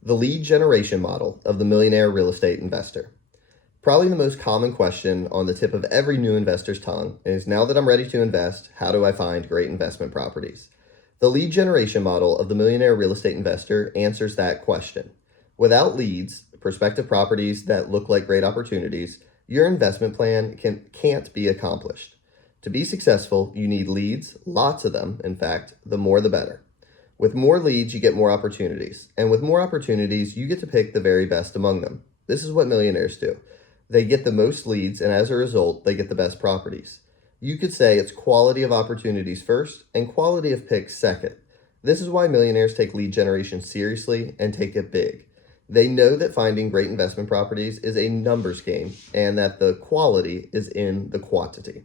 The lead generation model of the Millionaire Real Estate Investor. Probably the most common question on the tip of every new investor's tongue is, now that I'm ready to invest, how do I find great investment properties? The lead generation model of the Millionaire Real Estate Investor answers that question. Without leads, prospective properties that look like great opportunities, your investment plan can't be accomplished. To be successful, you need leads, lots of them, in fact, the more the better. With more leads, you get more opportunities. And with more opportunities, you get to pick the very best among them. This is what millionaires do. They get the most leads, and as a result, they get the best properties. You could say it's quality of opportunities first and quality of picks second. This is why millionaires take lead generation seriously and take it big. They know that finding great investment properties is a numbers game and that the quality is in the quantity.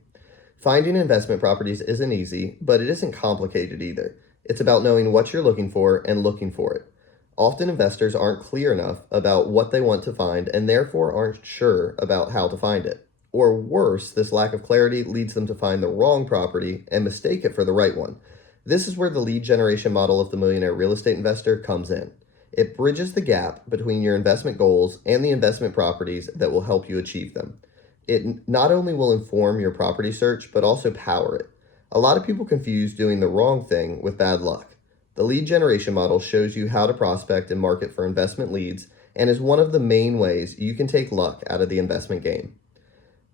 Finding investment properties isn't easy, but it isn't complicated either. It's about knowing what you're looking for and looking for it. Often investors aren't clear enough about what they want to find and therefore aren't sure about how to find it. Or worse, this lack of clarity leads them to find the wrong property and mistake it for the right one. This is where the lead generation model of the Millionaire Real Estate Investor comes in. It bridges the gap between your investment goals and the investment properties that will help you achieve them. It not only will inform your property search, but also power it. A lot of people confuse doing the wrong thing with bad luck. The lead generation model shows you how to prospect and market for investment leads and is one of the main ways you can take luck out of the investment game.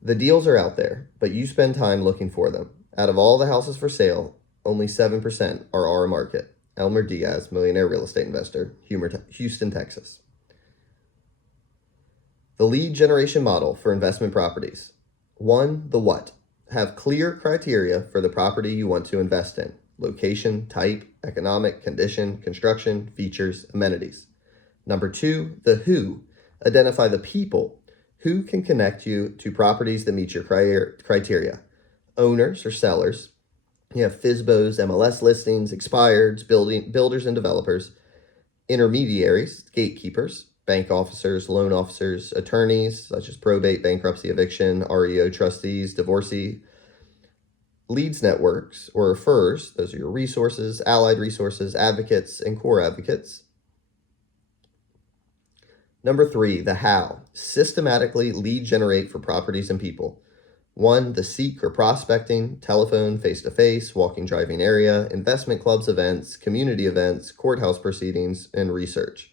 The deals are out there, but you spend time looking for them. Out of all the houses for sale, only 7% are our market. Elmer Diaz, Millionaire Real Estate Investor, Houston, Texas. The lead generation model for investment properties. 1. The what. Have clear criteria for the property you want to invest in. Location, type, economic, condition, construction, features, amenities. Number 2, the who. Identify the people who can connect you to properties that meet your criteria. Owners or sellers. You have FSBOs, MLS listings, expireds, builders and developers. Intermediaries, gatekeepers, bank officers, loan officers, attorneys, such as probate, bankruptcy, eviction, REO trustees, divorcee. Leads networks or refers, those are your resources, allied resources, advocates, and core advocates. Number 3, the how. Systematically lead generate for properties and people. 1, the seek or prospecting, telephone, face-to-face, walking, driving area, investment clubs events, community events, courthouse proceedings, and research.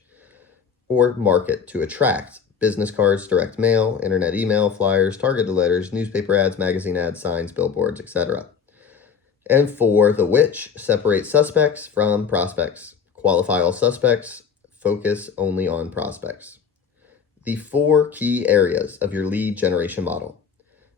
Or market, to attract, business cards, direct mail, internet email, flyers, targeted letters, newspaper ads, magazine ads, signs, billboards, etc. And 4, the which. Separate suspects from prospects. Qualify all suspects. Focus only on prospects. The 4 key areas of your lead generation model.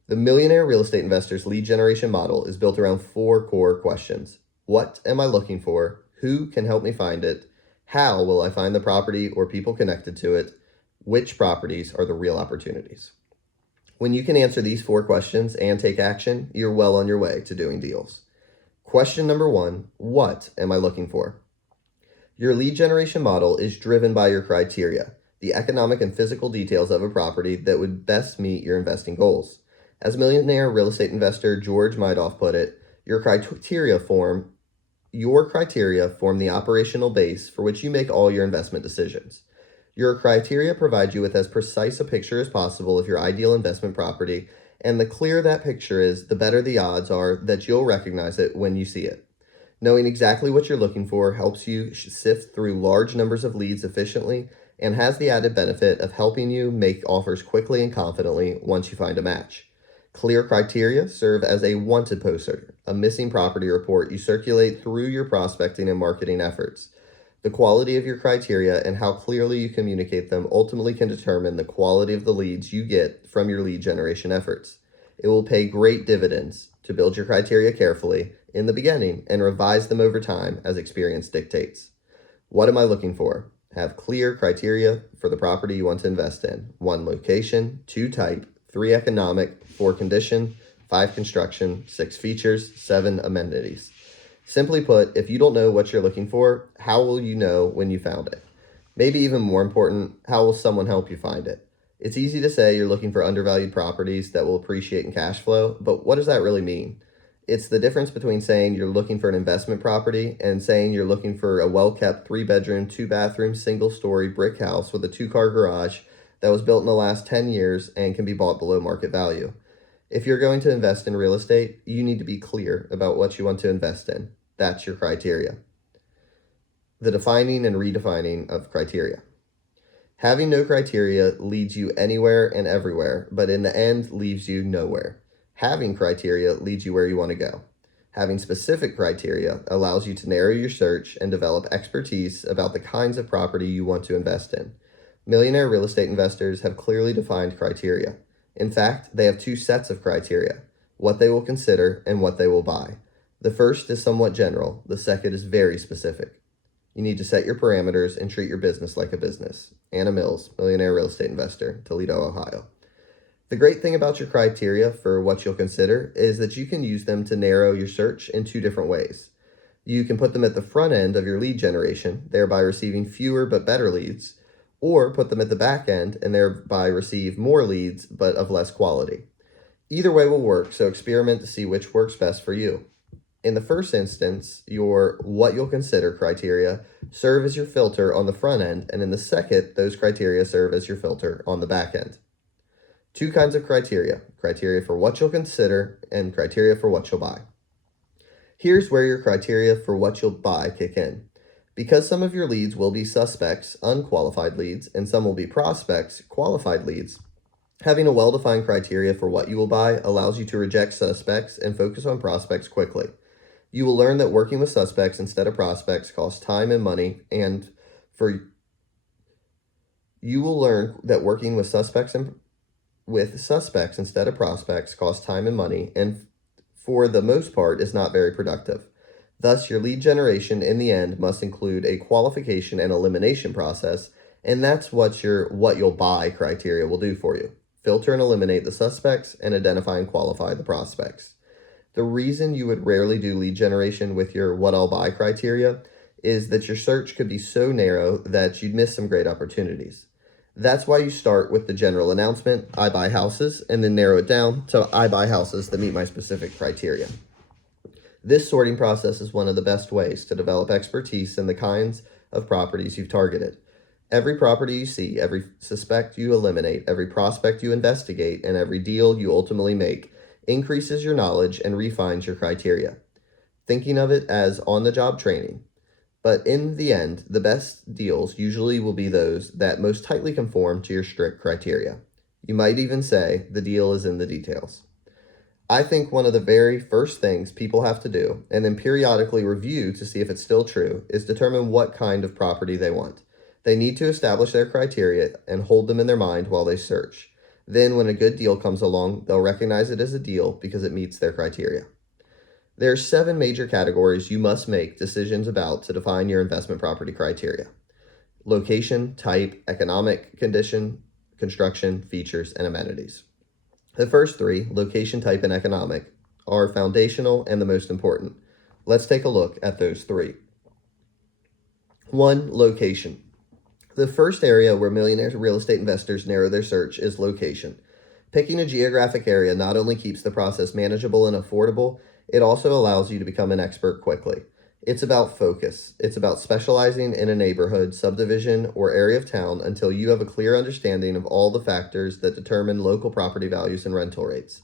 The Millionaire Real Estate Investor's lead generation model is built around 4 core questions. What am I looking for? Who can help me find it? How will I find the property or people connected to it? Which properties are the real opportunities? When you can answer these 4 questions and take action, you're well on your way to doing deals. Question number 1, what am I looking for? Your lead generation model is driven by your criteria, the economic and physical details of a property that would best meet your investing goals. As millionaire real estate investor George Madoff put it, your criteria form the operational base for which you make all your investment decisions. Your criteria provide you with as precise a picture as possible of your ideal investment property, and the clearer that picture is, the better the odds are that you'll recognize it when you see it. Knowing exactly what you're looking for helps you sift through large numbers of leads efficiently and has the added benefit of helping you make offers quickly and confidently once you find a match. Clear criteria serve as a wanted poster, a missing property report you circulate through your prospecting and marketing efforts. The quality of your criteria and how clearly you communicate them ultimately can determine the quality of the leads you get from your lead generation efforts. It will pay great dividends to build your criteria carefully in the beginning and revise them over time as experience dictates. What am I looking for? Have clear criteria for the property you want to invest in. 1, location, 2, type, 3, economic, 4, condition, 5, construction, 6, features, 7, amenities. Simply put, if you don't know what you're looking for, how will you know when you found it? Maybe even more important, how will someone help you find it? It's easy to say you're looking for undervalued properties that will appreciate in cash flow, but what does that really mean? It's the difference between saying you're looking for an investment property and saying you're looking for a well-kept 3-bedroom, 2-bathroom, single-story brick house with a 2-car garage that was built in the last 10 years and can be bought below market value. If you're going to invest in real estate, you need to be clear about what you want to invest in. That's your criteria. The defining and redefining of criteria. Having no criteria leads you anywhere and everywhere, but in the end leaves you nowhere. Having criteria leads you where you want to go. Having specific criteria allows you to narrow your search and develop expertise about the kinds of property you want to invest in. Millionaire real estate investors have clearly defined criteria. In fact, they have 2 sets of criteria: what they will consider and what they will buy. The first is somewhat general, the second is very specific. You need to set your parameters and treat your business like a business. Anna Mills, Millionaire Real Estate Investor, Toledo, Ohio. The great thing about your criteria for what you'll consider is that you can use them to narrow your search in 2 different ways. You can put them at the front end of your lead generation, thereby receiving fewer but better leads, or put them at the back end and thereby receive more leads but of less quality. Either way will work, so experiment to see which works best for you. In the first instance, your what you'll consider criteria serve as your filter on the front end, and in the second, those criteria serve as your filter on the back end. 2 kinds of criteria: criteria for what you'll consider and criteria for what you'll buy. Here's where your criteria for what you'll buy kick in. Because some of your leads will be suspects, unqualified leads, and some will be prospects, qualified leads, having a well-defined criteria for what you will buy allows you to reject suspects and focus on prospects quickly. You will learn that working with suspects instead of prospects costs time and money, and you will learn that working with suspects instead of prospects costs time and money, and for the most part is not very productive. Thus, your lead generation in the end must include a qualification and elimination process, and that's what you'll buy criteria will do for you. Filter and eliminate the suspects and identify and qualify the prospects. The reason you would rarely do lead generation with your what I'll buy criteria is that your search could be so narrow that you'd miss some great opportunities. That's why you start with the general announcement, I buy houses, and then narrow it down to I buy houses that meet my specific criteria. This sorting process is one of the best ways to develop expertise in the kinds of properties you've targeted. Every property you see, every suspect you eliminate, every prospect you investigate, and every deal you ultimately make increases your knowledge and refines your criteria. Thinking of it as on-the-job training. But in the end, the best deals usually will be those that most tightly conform to your strict criteria. You might even say the deal is in the details. I think one of the very first things people have to do, and then periodically review to see if it's still true, is determine what kind of property they want. They need to establish their criteria and hold them in their mind while they search. Then when a good deal comes along, they'll recognize it as a deal because it meets their criteria. There are 7 major categories you must make decisions about to define your investment property criteria: location, type, economic condition, construction, features, and amenities. The first 3, location, type, and economic, are foundational and the most important. Let's take a look at those 3. 1. Location. The first area where millionaire real estate investors narrow their search is location. Picking a geographic area not only keeps the process manageable and affordable, it also allows you to become an expert quickly. It's about focus. It's about specializing in a neighborhood, subdivision, or area of town until you have a clear understanding of all the factors that determine local property values and rental rates.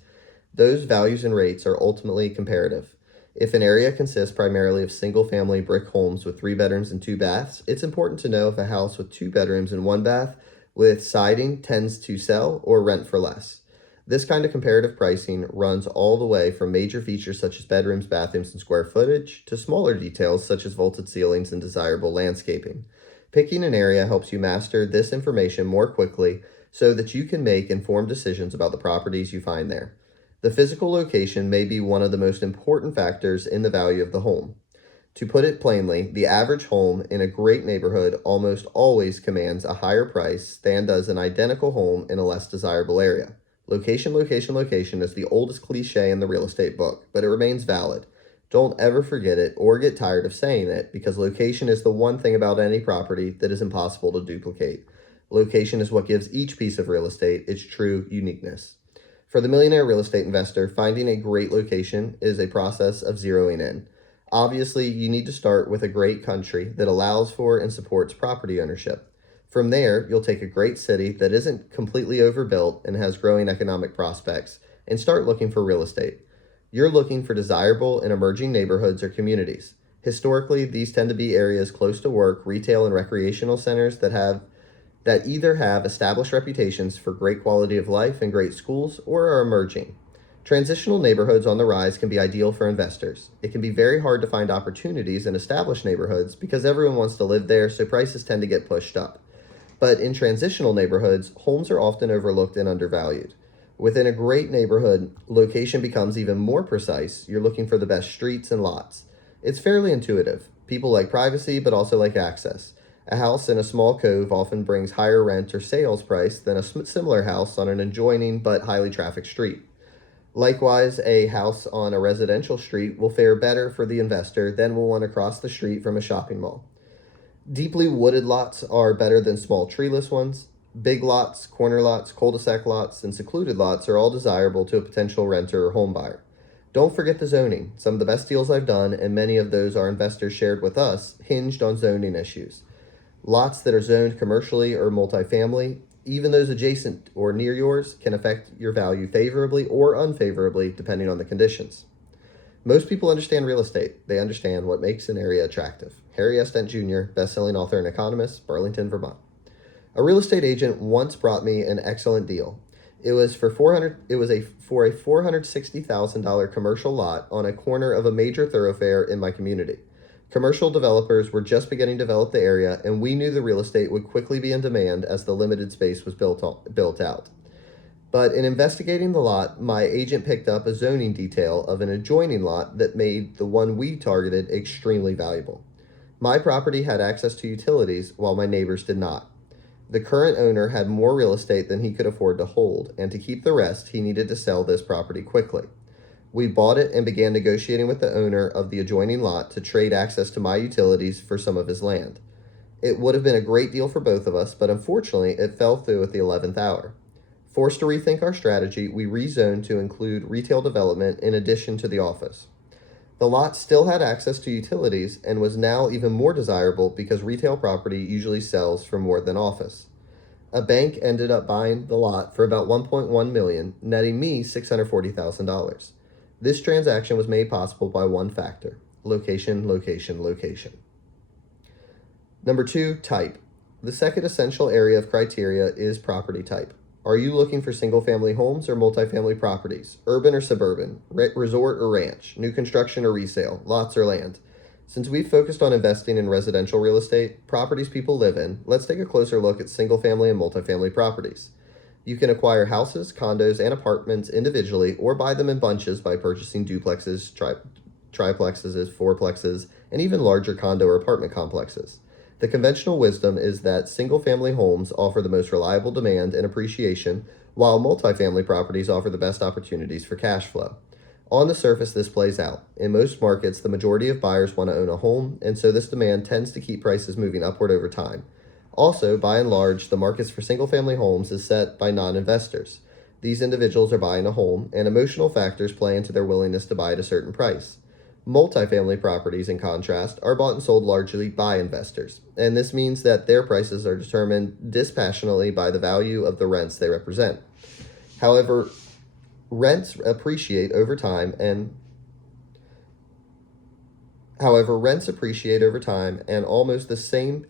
Those values and rates are ultimately comparative. If an area consists primarily of single-family brick homes with 3 bedrooms and 2 baths, it's important to know if a house with 2 bedrooms and 1 bath with siding tends to sell or rent for less. This kind of comparative pricing runs all the way from major features such as bedrooms, bathrooms, and square footage to smaller details such as vaulted ceilings and desirable landscaping. Picking an area helps you master this information more quickly so that you can make informed decisions about the properties you find there. The physical location may be one of the most important factors in the value of the home. To put it plainly, the average home in a great neighborhood almost always commands a higher price than does an identical home in a less desirable area. Location, location, location is the oldest cliche in the real estate book, but it remains valid. Don't ever forget it or get tired of saying it, because location is the one thing about any property that is impossible to duplicate. Location is what gives each piece of real estate its true uniqueness. For the millionaire real estate investor, finding a great location is a process of zeroing in. Obviously, you need to start with a great country that allows for and supports property ownership. From there, you'll take a great city that isn't completely overbuilt and has growing economic prospects and start looking for real estate. You're looking for desirable and emerging neighborhoods or communities. Historically, these tend to be areas close to work, retail, and recreational centers that either have established reputations for great quality of life and great schools or are emerging. Transitional neighborhoods on the rise can be ideal for investors. It can be very hard to find opportunities in established neighborhoods because everyone wants to live there, so prices tend to get pushed up. But in transitional neighborhoods, homes are often overlooked and undervalued. Within a great neighborhood, location becomes even more precise. You're looking for the best streets and lots. It's fairly intuitive. People like privacy, but also like access. A house in a small cove often brings higher rent or sales price than a similar house on an adjoining but highly trafficked street. Likewise, a house on a residential street will fare better for the investor than will one across the street from a shopping mall. Deeply wooded lots are better than small treeless ones. Big lots, corner lots, cul-de-sac lots, and secluded lots are all desirable to a potential renter or home buyer. Don't forget the zoning. Some of the best deals I've done, and many of those our investors shared with us, hinged on zoning issues. Lots that are zoned commercially or multifamily, even those adjacent or near yours, can affect your value favorably or unfavorably depending on the conditions. Most people understand real estate. They understand what makes an area attractive. Harry S. Dent Jr., best-selling author and economist, Burlington, Vermont. A real estate agent once brought me an excellent deal. It was for a $460,000 commercial lot on a corner of a major thoroughfare in my community. Commercial developers were just beginning to develop the area, and we knew the real estate would quickly be in demand as the limited space was built out. But in investigating the lot, my agent picked up a zoning detail of an adjoining lot that made the one we targeted extremely valuable. My property had access to utilities while my neighbors did not. The current owner had more real estate than he could afford to hold, and to keep the rest, he needed to sell this property quickly. We bought it and began negotiating with the owner of the adjoining lot to trade access to my utilities for some of his land. It would have been a great deal for both of us, but unfortunately, it fell through at the 11th hour. Forced to rethink our strategy, we rezoned to include retail development in addition to the office. The lot still had access to utilities and was now even more desirable because retail property usually sells for more than office. A bank ended up buying the lot for about $1.1 million, netting me $640,000. This transaction was made possible by one factor: location, location, location. Number 2, type. The second essential area of criteria is property type. Are you looking for single-family homes or multifamily properties, urban or suburban, resort or ranch, new construction or resale, lots or land? Since we've focused on investing in residential real estate, properties people live in, let's take a closer look at single-family and multifamily properties. You can acquire houses, condos, and apartments individually or buy them in bunches by purchasing duplexes, triplexes, fourplexes, and even larger condo or apartment complexes. The conventional wisdom is that single-family homes offer the most reliable demand and appreciation, while multifamily properties offer the best opportunities for cash flow. On the surface, this plays out. In most markets, the majority of buyers want to own a home, and so this demand tends to keep prices moving upward over time. Also, by and large, the markets for single-family homes is set by non-investors. These individuals are buying a home, and emotional factors play into their willingness to buy at a certain price. Multifamily properties, in contrast, are bought and sold largely by investors, and this means that their prices are determined dispassionately by the value of the rents they represent. However, rents appreciate over time and almost the same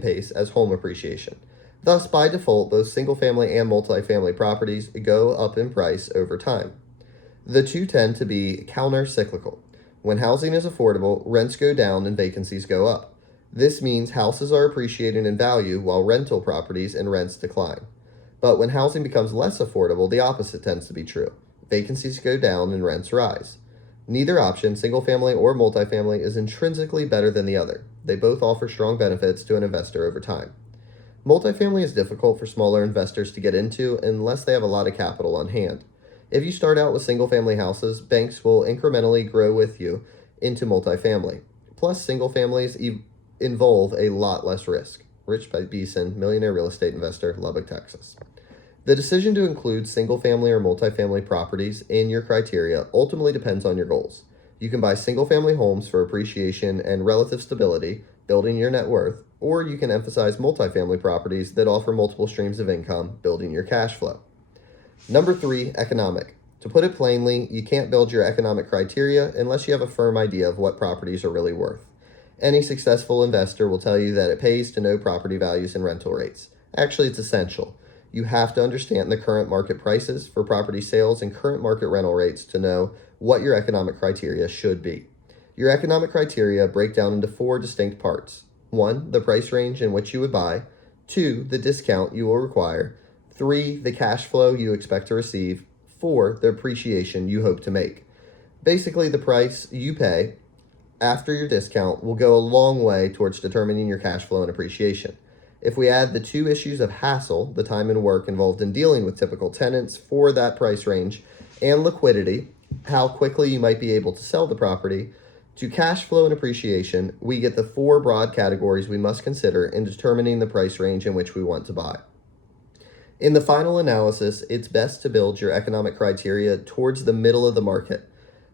pace as home appreciation. Thus, by default, both single-family and multifamily properties go up in price over time. The two tend to be counter-cyclical. When housing is affordable, rents go down and vacancies go up. This means houses are appreciating in value while rental properties and rents decline. But when housing becomes less affordable, the opposite tends to be true. Vacancies go down and rents rise. Neither option, single-family or multifamily, is intrinsically better than the other. They both offer strong benefits to an investor over time. Multifamily is difficult for smaller investors to get into unless they have a lot of capital on hand. If you start out with single-family houses, banks will incrementally grow with you into multifamily. Plus, single families involve a lot less risk. Rich Papasan, Millionaire Real Estate Investor, Lubbock, Texas. The decision to include single-family or multifamily properties in your criteria ultimately depends on your goals. You can buy single-family homes for appreciation and relative stability, building your net worth, or you can emphasize multifamily properties that offer multiple streams of income, building your cash flow. Number 3, economic. To put it plainly, you can't build your economic criteria unless you have a firm idea of what properties are really worth. Any successful investor will tell you that it pays to know property values and rental rates. Actually, it's essential. You have to understand the current market prices for property sales and current market rental rates to know what your economic criteria should be. Your economic criteria break down into 4 distinct parts. 1, the price range in which you would buy. 2, the discount you will require. 3, the cash flow you expect to receive. 4, the appreciation you hope to make. Basically, the price you pay after your discount will go a long way towards determining your cash flow and appreciation. If we add the 2 issues of hassle, the time and work involved in dealing with typical tenants for that price range, and liquidity, how quickly you might be able to sell the property, to cash flow and appreciation, we get the 4 broad categories we must consider in determining the price range in which we want to buy. In the final analysis, it's best to build your economic criteria towards the middle of the market.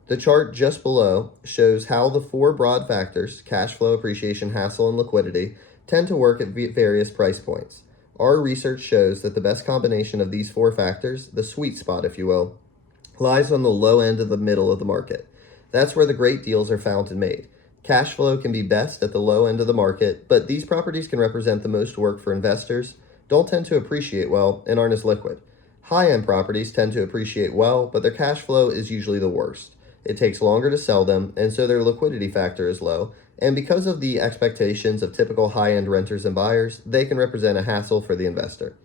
The chart just below shows how the 4 broad factors, cash flow, appreciation, hassle, and liquidity, tend to work at various price points. Our research shows that the best combination of these 4 factors, the sweet spot if you will, lies on the low end of the middle of the market. That's where the great deals are found and made. Cash flow can be best at the low end of the market, but these properties can represent the most work for investors, don't tend to appreciate well, and aren't as liquid. High-end properties tend to appreciate well, but their cash flow is usually the worst. It takes longer to sell them, and so their liquidity factor is low, and because of the expectations of typical high-end renters and buyers, they can represent a hassle for the investor.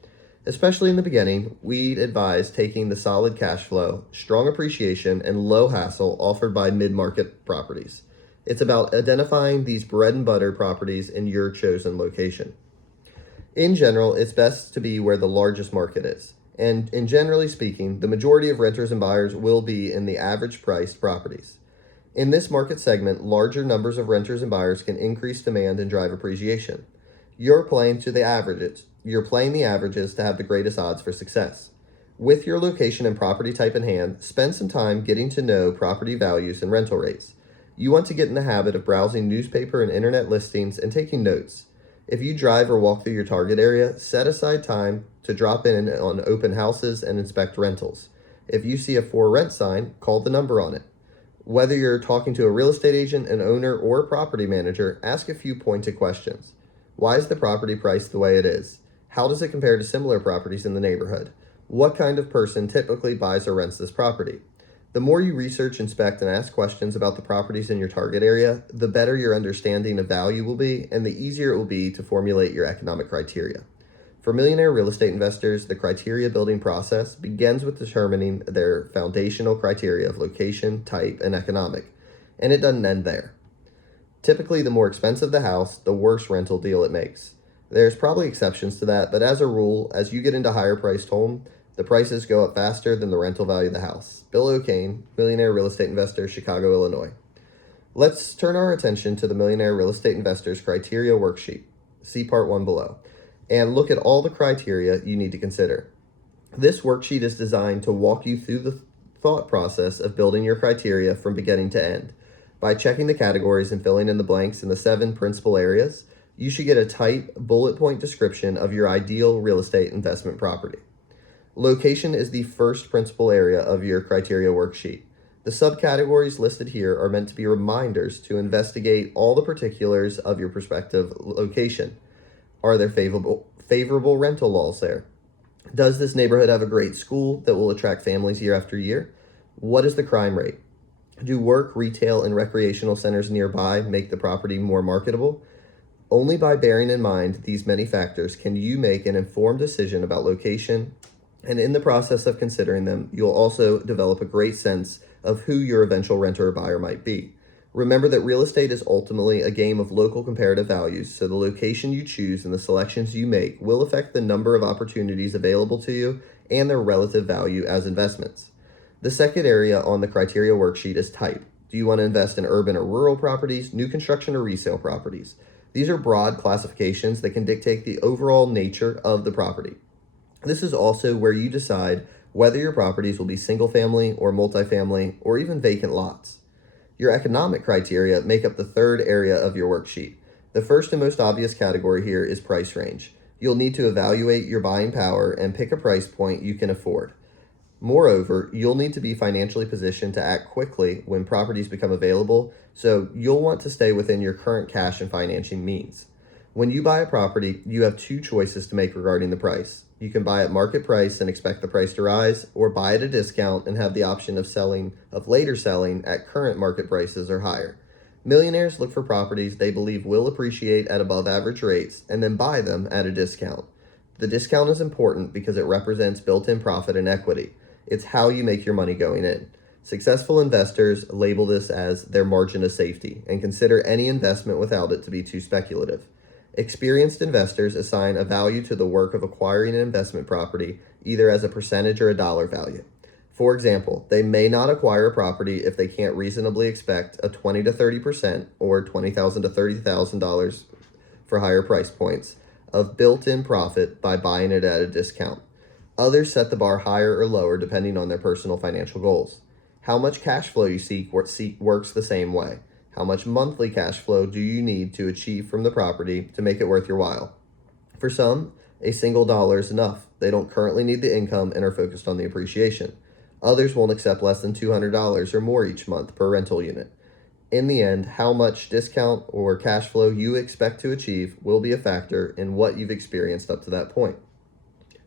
Especially in the beginning, we'd advise taking the solid cash flow, strong appreciation, and low hassle offered by mid-market properties. It's about identifying these bread and butter properties in your chosen location. In general, it's best to be where the largest market is. And in generally speaking, the majority of renters and buyers will be in the average priced properties. In this market segment, larger numbers of renters and buyers can increase demand and drive appreciation. You're playing the averages to have the greatest odds for success. With your location and property type in hand, spend some time getting to know property values and rental rates. You want to get in the habit of browsing newspaper and internet listings and taking notes. If you drive or walk through your target area, set aside time to drop in on open houses and inspect rentals. If you see a for rent sign, call the number on it. Whether you're talking to a real estate agent, an owner, or a property manager, ask a few pointed questions. Why is the property priced the way it is? How does it compare to similar properties in the neighborhood? What kind of person typically buys or rents this property? The more you research, inspect, and ask questions about the properties in your target area, the better your understanding of value will be, and the easier it will be to formulate your economic criteria. For millionaire real estate investors, the criteria building process begins with determining their foundational criteria of location, type, and economic, and it doesn't end there. Typically, the more expensive the house, the worse rental deal it makes. There's probably exceptions to that, but as a rule, as you get into higher priced home, the prices go up faster than the rental value of the house. Bill O'Kane, Millionaire Real Estate Investor, Chicago, Illinois. Let's turn our attention to the Millionaire Real Estate Investor's Criteria Worksheet. See Part 1 below. And look at all the criteria you need to consider. This worksheet is designed to walk you through the thought process of building your criteria from beginning to end. By checking the categories and filling in the blanks in the 7 principal areas, you should get a tight bullet point description of your ideal real estate investment property. Location is the first principal area of your criteria worksheet. The subcategories listed here are meant to be reminders to investigate all the particulars of your prospective location. Are there favorable rental laws there? Does this neighborhood have a great school that will attract families year after year? What is the crime rate? Do work, retail, and recreational centers nearby make the property more marketable? Only by bearing in mind these many factors can you make an informed decision about location, and in the process of considering them, you'll also develop a great sense of who your eventual renter or buyer might be. Remember that real estate is ultimately a game of local comparative values, so the location you choose and the selections you make will affect the number of opportunities available to you and their relative value as investments. The second area on the criteria worksheet is type. Do you want to invest in urban or rural properties, new construction or resale properties? These are broad classifications that can dictate the overall nature of the property. This is also where you decide whether your properties will be single family or multifamily or even vacant lots. Your economic criteria make up the third area of your worksheet. The first and most obvious category here is price range. You'll need to evaluate your buying power and pick a price point you can afford. Moreover, you'll need to be financially positioned to act quickly when properties become available, so you'll want to stay within your current cash and financing means. When you buy a property, you have two choices to make regarding the price. You can buy at market price and expect the price to rise, or buy at a discount and have the option of later selling at current market prices or higher. Millionaires look for properties they believe will appreciate at above average rates and then buy them at a discount. The discount is important because it represents built-in profit and equity. It's how you make your money going in. Successful investors label this as their margin of safety and consider any investment without it to be too speculative. Experienced investors assign a value to the work of acquiring an investment property, either as a percentage or a dollar value. For example, they may not acquire a property if they can't reasonably expect a 20 to 30% or $20,000 to $30,000 for higher price points of built-in profit by buying it at a discount. Others set the bar higher or lower depending on their personal financial goals. How much cash flow you seek works the same way. How much monthly cash flow do you need to achieve from the property to make it worth your while? For some, a single dollar is enough. They don't currently need the income and are focused on the appreciation. Others won't accept less than $200 or more each month per rental unit. In the end, how much discount or cash flow you expect to achieve will be a factor in what you've experienced up to that point.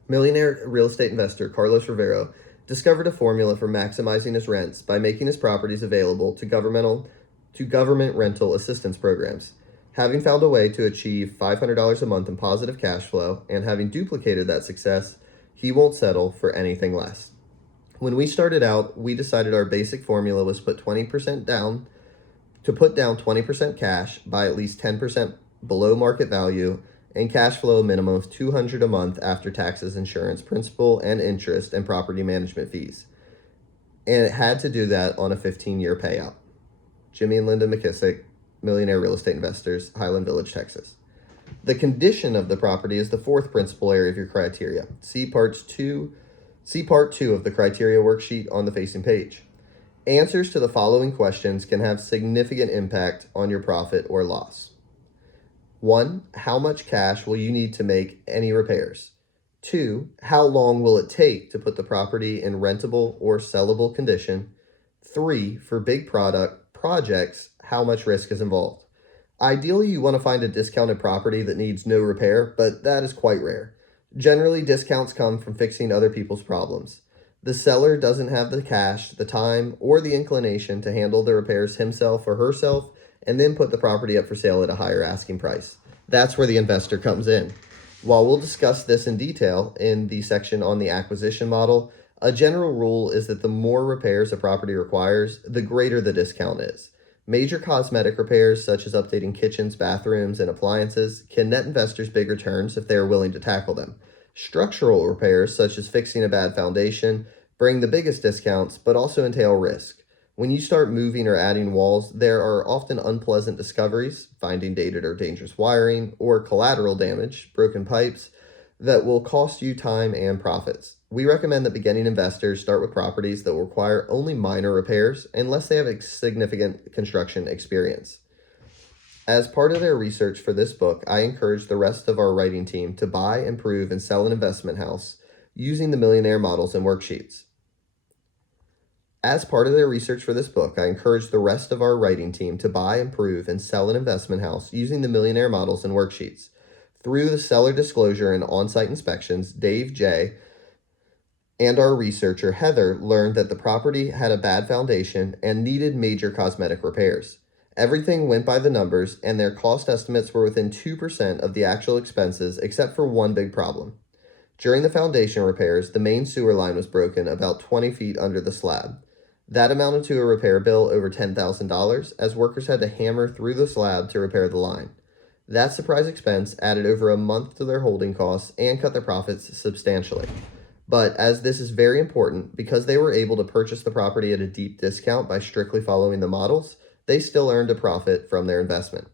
Millionaire real estate investor Carlos Rivero discovered a formula for maximizing his rents by making his properties available to government rental assistance programs. Having found a way to achieve $500 a month in positive cash flow and having duplicated that success, he won't settle for anything less. When we started out, we decided our basic formula was put 20% down to put down 20% cash, by at least 10% below market value, and cash flow a minimum of $200 a month after taxes, insurance, principal and interest, and property management fees. And it had to do that on a 15-year payout. Jimmy and Linda McKissick, Millionaire Real Estate Investors, Highland Village, Texas. The condition of the property is the fourth principal area of your criteria. See part 2 of the criteria worksheet on the facing page. Answers to the following questions can have significant impact on your profit or loss. 1. How much cash will you need to make any repairs? 2. How long will it take to put the property in rentable or sellable condition? 3. For big projects, how much risk is involved? Ideally, you want to find a discounted property that needs no repair, but that is quite rare. Generally, discounts come from fixing other people's problems. The seller doesn't have the cash, the time, or the inclination to handle the repairs himself or herself and then put the property up for sale at a higher asking price. That's where the investor comes in. While we'll discuss this in detail in the section on the acquisition model, a general rule is that the more repairs a property requires, the greater the discount is. Major cosmetic repairs, such as updating kitchens, bathrooms, and appliances, can net investors big returns if they are willing to tackle them. Structural repairs, such as fixing a bad foundation, bring the biggest discounts, but also entail risk. When you start moving or adding walls, there are often unpleasant discoveries, finding dated or dangerous wiring, or collateral damage, broken pipes, that will cost you time and profits. We recommend that beginning investors start with properties that will require only minor repairs unless they have a significant construction experience. As part of their research for this book, I encourage the rest of our writing team to buy, improve, and sell an investment house using the Millionaire models and worksheets. As part of their research for this book, I encourage the rest of our writing team to buy, improve, and sell an investment house using the Millionaire models and worksheets. Through the seller disclosure and on-site inspections, Dave, Jay, and our researcher, Heather, learned that the property had a bad foundation and needed major cosmetic repairs. Everything went by the numbers, and their cost estimates were within 2% of the actual expenses, except for one big problem. During the foundation repairs, the main sewer line was broken about 20 feet under the slab. That amounted to a repair bill over $10,000, as workers had to hammer through the slab to repair the line. That surprise expense added over a month to their holding costs and cut their profits substantially. But as this is very important, because they were able to purchase the property at a deep discount by strictly following the models, they still earned a profit from their investment.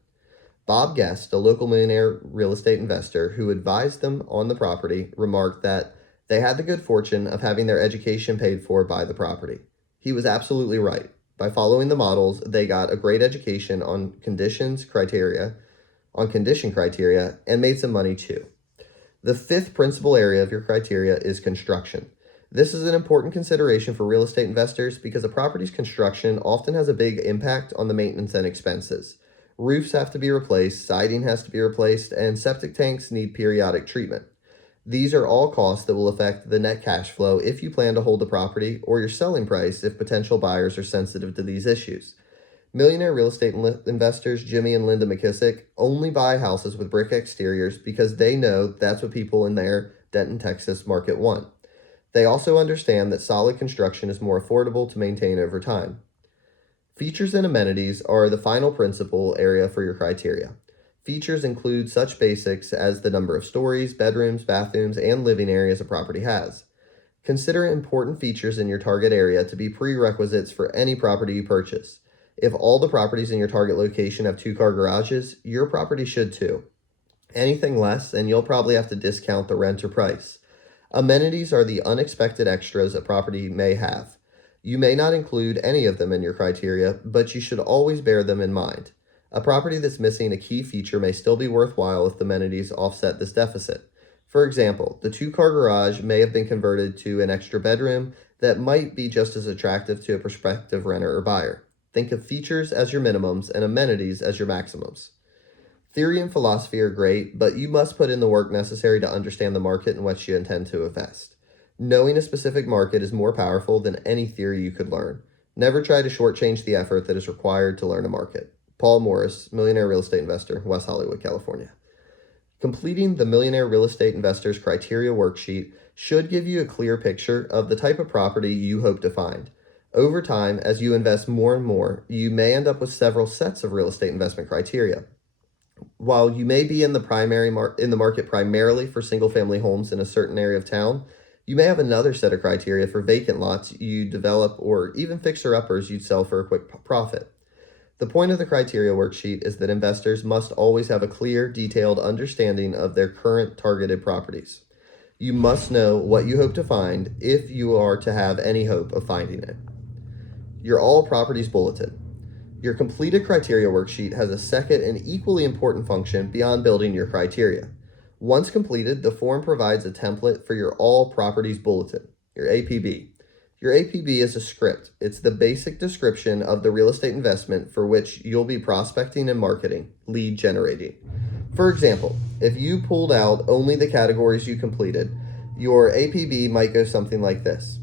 Bob Guest, a local millionaire real estate investor who advised them on the property, remarked that They had the good fortune of having their education paid for by the property. He was absolutely right. By following the models, they got a great education on condition criteria, and made some money too. The fifth principal area of your criteria is construction. This is an important consideration for real estate investors because a property's construction often has a big impact on the maintenance and expenses. Roofs have to be replaced, siding has to be replaced, and septic tanks need periodic treatment. These are all costs that will affect the net cash flow if you plan to hold the property, or your selling price if potential buyers are sensitive to these issues. Millionaire real estate investors Jimmy and Linda McKissick only buy houses with brick exteriors because they know that's what people in their Denton, Texas market want. They also understand that solid construction is more affordable to maintain over time. Features and amenities are the final principal area for your criteria. Features include such basics as the number of stories, bedrooms, bathrooms, and living areas a property has. Consider important features in your target area to be prerequisites for any property you purchase. If all the properties in your target location have two-car garages, your property should too. Anything less, and you'll probably have to discount the rent or price. Amenities are the unexpected extras a property may have. You may not include any of them in your criteria, but you should always bear them in mind. A property that's missing a key feature may still be worthwhile if the amenities offset this deficit. For example, the two-car garage may have been converted to an extra bedroom that might be just as attractive to a prospective renter or buyer. Think of features as your minimums and amenities as your maximums. Theory and philosophy are great, but you must put in the work necessary to understand the market in which you intend to invest. Knowing a specific market is more powerful than any theory you could learn. Never try to shortchange the effort that is required to learn a market. Paul Morris, Millionaire Real Estate Investor, West Hollywood, California. Completing the Millionaire Real Estate Investor's Criteria Worksheet should give you a clear picture of the type of property you hope to find. Over time, as you invest more and more, you may end up with several sets of real estate investment criteria. While you may be in the market primarily for single-family homes in a certain area of town, you may have another set of criteria for vacant lots you develop or even fixer-uppers you'd sell for a quick profit. The point of the criteria worksheet is that investors must always have a clear, detailed understanding of their current targeted properties. You must know what you hope to find if you are to have any hope of finding it. Your All Properties Bulletin. Your completed criteria worksheet has a second and equally important function beyond building your criteria. Once completed, the form provides a template for your All Properties Bulletin, your APB. Your APB is a script. It's the basic description of the real estate investment for which you'll be prospecting and marketing, lead generating. For example, if you pulled out only the categories you completed, your APB might go something like this.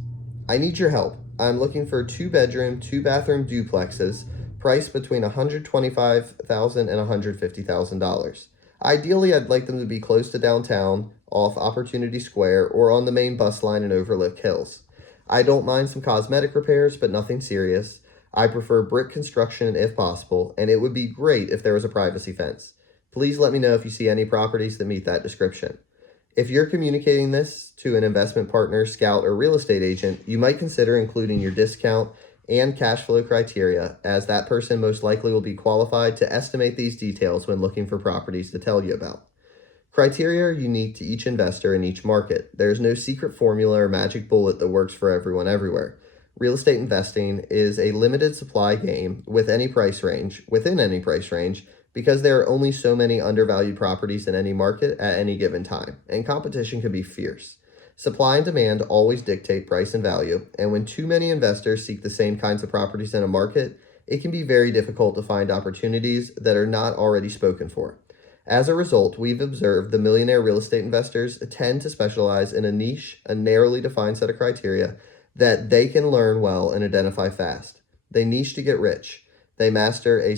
I need your help. I'm looking for 2-bedroom, 2-bathroom duplexes, priced between $125,000 and $150,000. Ideally, I'd like them to be close to downtown, off Opportunity Square, or on the main bus line in Overlook Hills. I don't mind some cosmetic repairs, but nothing serious. I prefer brick construction if possible, and it would be great if there was a privacy fence. Please let me know if you see any properties that meet that description. If you're communicating this to an investment partner, scout, or real estate agent, you might consider including your discount and cash flow criteria, as that person most likely will be qualified to estimate these details when looking for properties to tell you about. Criteria are unique to each investor in each market. There's no secret formula or magic bullet that works for everyone everywhere. Real estate investing is a limited supply game within any price range, because there are only so many undervalued properties in any market at any given time, and competition can be fierce. Supply and demand always dictate price and value, and when too many investors seek the same kinds of properties in a market, it can be very difficult to find opportunities that are not already spoken for. As a result, we've observed the millionaire real estate investors tend to specialize in a niche, a narrowly defined set of criteria that they can learn well and identify fast. They niche to get rich. They master a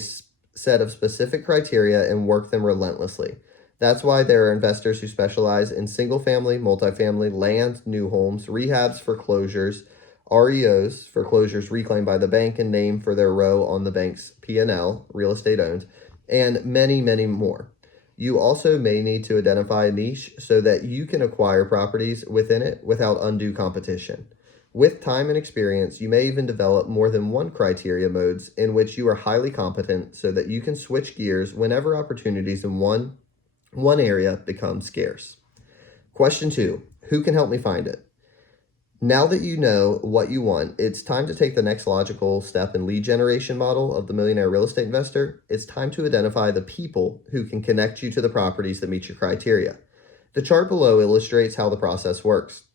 set of specific criteria and work them relentlessly. That's why there are investors who specialize in single-family, multifamily, land, new homes, rehabs, foreclosures, REOs, foreclosures reclaimed by the bank and named for their row on the bank's P&L, real estate owned, and many, many more. You also may need to identify a niche so that you can acquire properties within it without undue competition. With time and experience, you may even develop more than one criteria modes in which you are highly competent so that you can switch gears whenever opportunities in one area become scarce. Question 2, who can help me find it? Now that you know what you want, it's time to take the next logical step in lead generation model of the Millionaire Real Estate Investor. It's time to identify the people who can connect you to the properties that meet your criteria. The chart below illustrates how the process works.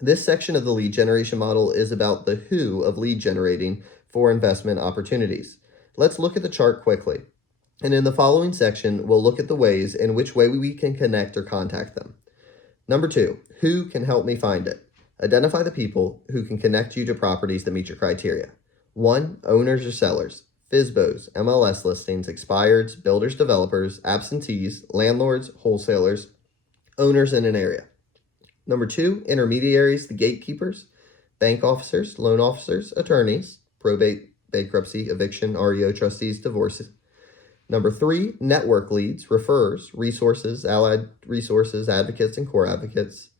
This section of the lead generation model is about the who of lead generating for investment opportunities. Let's look at the chart quickly. And in the following section, we'll look at the ways in which way we can connect or contact them. Number 2, who can help me find it? Identify the people who can connect you to properties that meet your criteria. 1, owners or sellers, FSBOs, MLS listings, expireds, builders, developers, absentees, landlords, wholesalers, owners in an area. Number 2, intermediaries, the gatekeepers, bank officers, loan officers, attorneys, probate, bankruptcy, eviction, REO trustees, divorces. Number 3, network leads, referrers, resources, allied resources, advocates, and core advocates.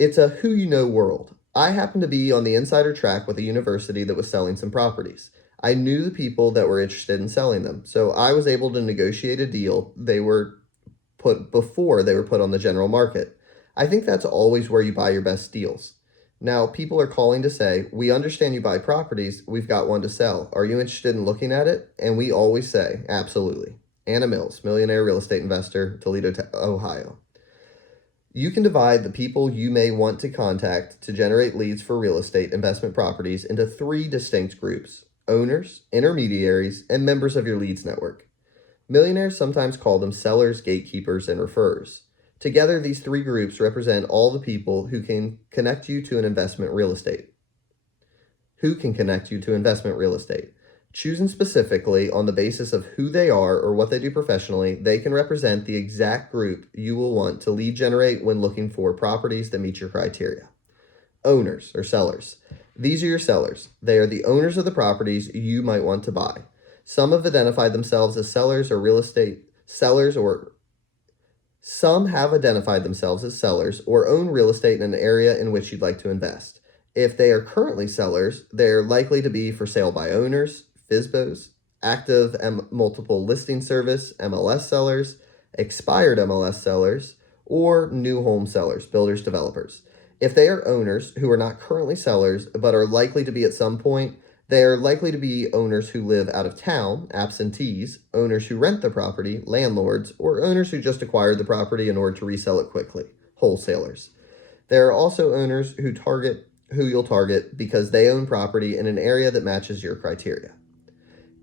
It's a who you know world. I happened to be on the insider track with a university that was selling some properties. I knew the people that were interested in selling them, so I was able to negotiate a deal they were put before they were put on the general market. I think that's always where you buy your best deals. Now, people are calling to say, we understand you buy properties, we've got one to sell. Are you interested in looking at it? And we always say, absolutely. Anna Mills, Millionaire Real Estate Investor, Toledo, Ohio. You can divide the people you may want to contact to generate leads for real estate investment properties into 3 distinct groups: owners, intermediaries, and members of your leads network. Millionaires sometimes call them sellers, gatekeepers, and referrers. Together, these 3 groups represent all the people who can connect you to an investment real estate. Who can connect you to investment real estate? Chosen specifically on the basis of who they are or what they do professionally, they can represent the exact group you will want to lead generate when looking for properties that meet your criteria. Owners or sellers. These are your sellers. They are the owners of the properties you might want to buy. Some have identified themselves as sellers or real estate sellers or some have identified themselves as sellers or own real estate in an area in which you'd like to invest. If they are currently sellers, they're likely to be for sale by owners, FSBOs, active multiple listing service, MLS sellers, expired MLS sellers, or new home sellers, builders, developers. If they are owners who are not currently sellers but are likely to be at some point, they are likely to be owners who live out of town, absentees, owners who rent the property, landlords, or owners who just acquired the property in order to resell it quickly, wholesalers. There are also owners who you'll target because they own property in an area that matches your criteria.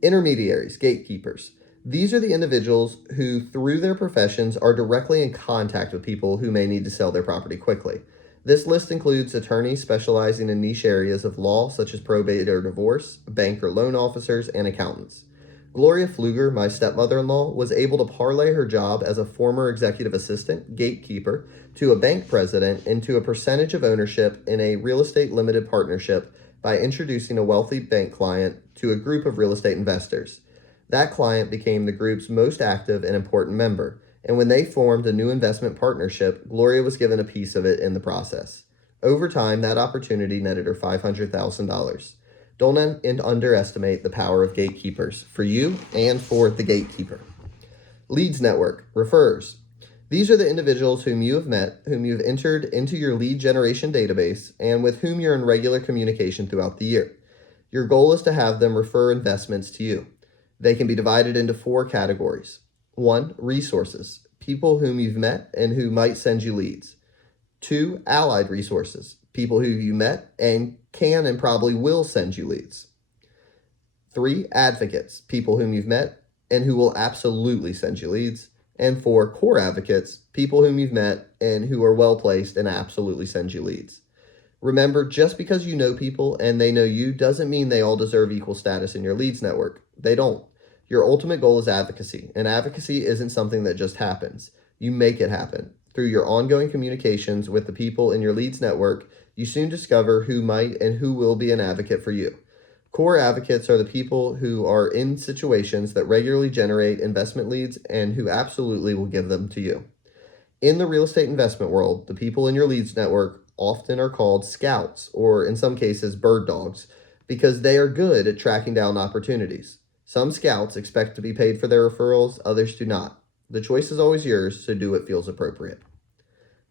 Intermediaries, gatekeepers. These are the individuals who, through their professions, are directly in contact with people who may need to sell their property quickly. This list includes attorneys specializing in niche areas of law such as probate or divorce, bank or loan officers, and accountants. Gloria Pfluger, my stepmother-in-law, was able to parlay her job as a former executive assistant, gatekeeper, to a bank president into a percentage of ownership in a real estate limited partnership by introducing a wealthy bank client to a group of real estate investors. That client became the group's most active and important member, and when they formed a new investment partnership, Gloria was given a piece of it in the process. Over time, that opportunity netted her $500,000. Don't underestimate the power of gatekeepers for you and for the gatekeeper. Leads network, refers. These are the individuals whom you have met, whom you've entered into your lead generation database, and with whom you're in regular communication throughout the year. Your goal is to have them refer investments to you. They can be divided into 4 categories. 1, resources, people whom you've met and who might send you leads. 2, allied resources, people who you met and can and probably will send you leads. 3, advocates, people whom you've met and who will absolutely send you leads. And 4, core advocates, people whom you've met and who are well placed and absolutely send you leads. Remember, just because you know people and they know you doesn't mean they all deserve equal status in your leads network. They don't. Your ultimate goal is advocacy, and advocacy isn't something that just happens. You make it happen. Through your ongoing communications with the people in your leads network, you soon discover who might and who will be an advocate for you. Core advocates are the people who are in situations that regularly generate investment leads and who absolutely will give them to you. In the real estate investment world, the people in your leads network often are called scouts, or in some cases, bird dogs, because they are good at tracking down opportunities. Some scouts expect to be paid for their referrals, others do not. The choice is always yours, so do what feels appropriate.